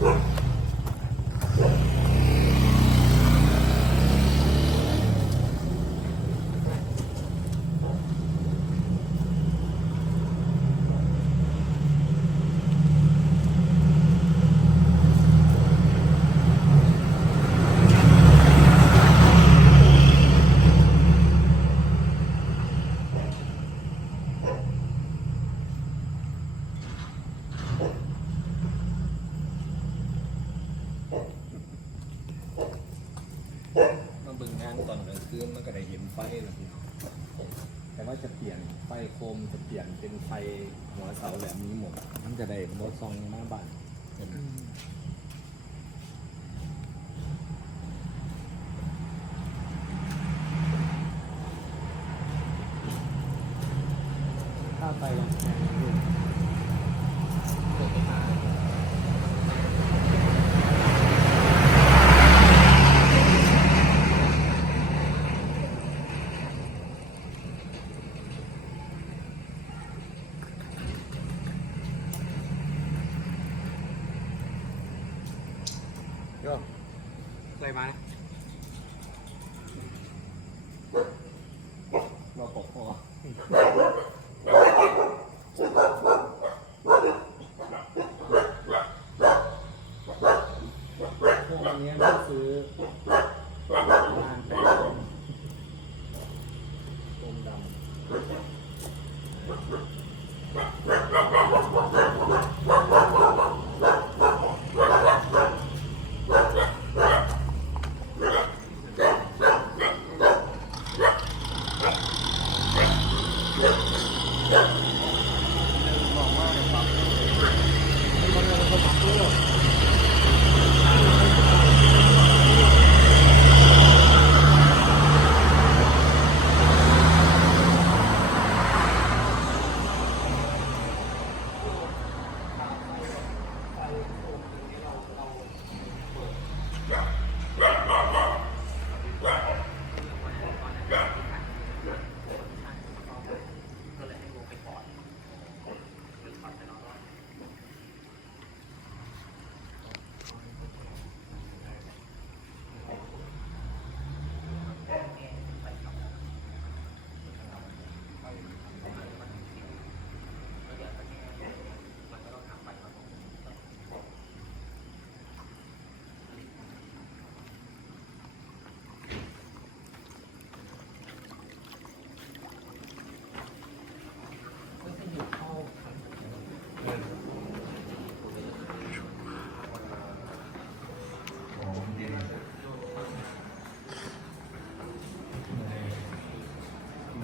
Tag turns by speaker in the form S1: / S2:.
S1: Yeah. งงานตอนกลางคืนมันก็ได้เห็นไฟแล้วพี่น้แต่ว่าจะเปลี่ยนไฟโคมจะเปลี่ยนเป็นไฟหัวเสาแบบนี้หมด มันจะได้รถซองหน้าบ้านเห็นไหมถ้าไฟยังแพงอยู่เปิดมา
S2: โยใส่มา
S1: เราปกคอพวกนี้ก็ซื้อร้านแปะกลมดำ
S2: Go.